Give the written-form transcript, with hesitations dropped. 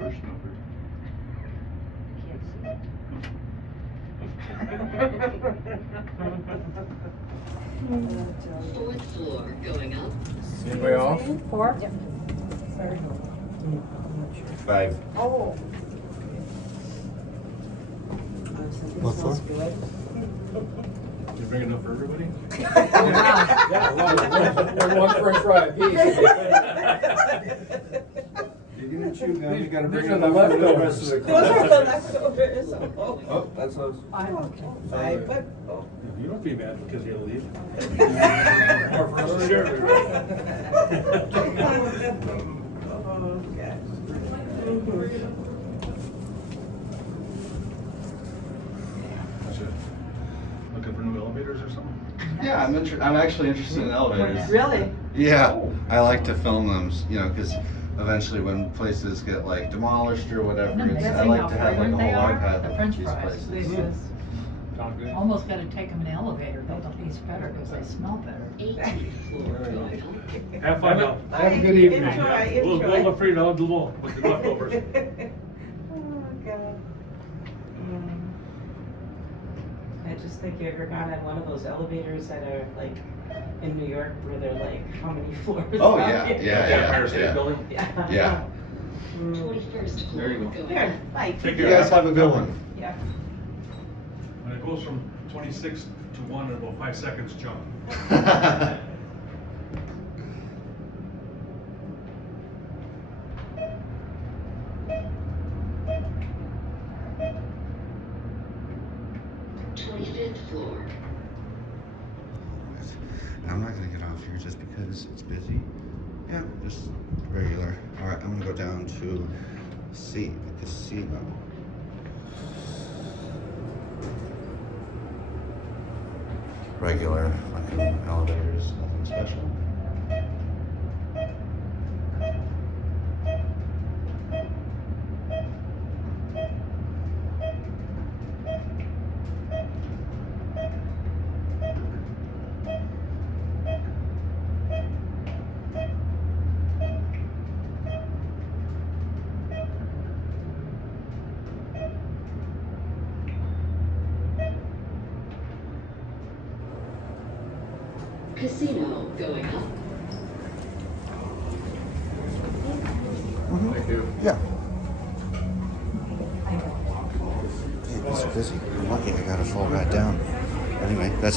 first number. Fourth floor going up. Anybody else? 4? Yep. Sorry. 5. Oh. What floor? Good. You big enough for everybody? Yeah, one french fry apiece. You're gonna chew gum, you gotta bring These are it the up for the leftovers. rest of the Those class. are the leftovers. Oh, that's us. Five, but, oh. You don't be mad because you're leaving. More for us to share. Looking for new elevators or something? Yeah, I'm actually interested in elevators. Really? Yeah, I like to film them, you know, because eventually when places get like demolished or whatever, I like to have like a whole archive The of french these fries. places. Sound good? Almost gotta take them in the elevator, they'll taste better because they smell better. 18th floor going up. Have fun now. Have a good evening. Enjoy, We'll enjoy. look for you down below with the leftovers. Oh, God. I just think you ever got on one of those elevators that are like in New York where they're like, how many floors? Oh, up? yeah, Empire State yeah. Building. Yeah. Yeah. 21st floor There you go. going Here, up. bye. Take You care. guys have a good one. Yeah. When it goes from 26 to 1 in about 5 seconds, jump. Twenty-fifth floor. I'm not gonna get off here just because it's busy. Yeah, just regular. All right, I'm gonna go down to C, the casino. Regular fucking elevators, nothing special. Casino going up. Thank you. Yeah. It's busy. I'm lucky I got a full ride down. Anyway, that's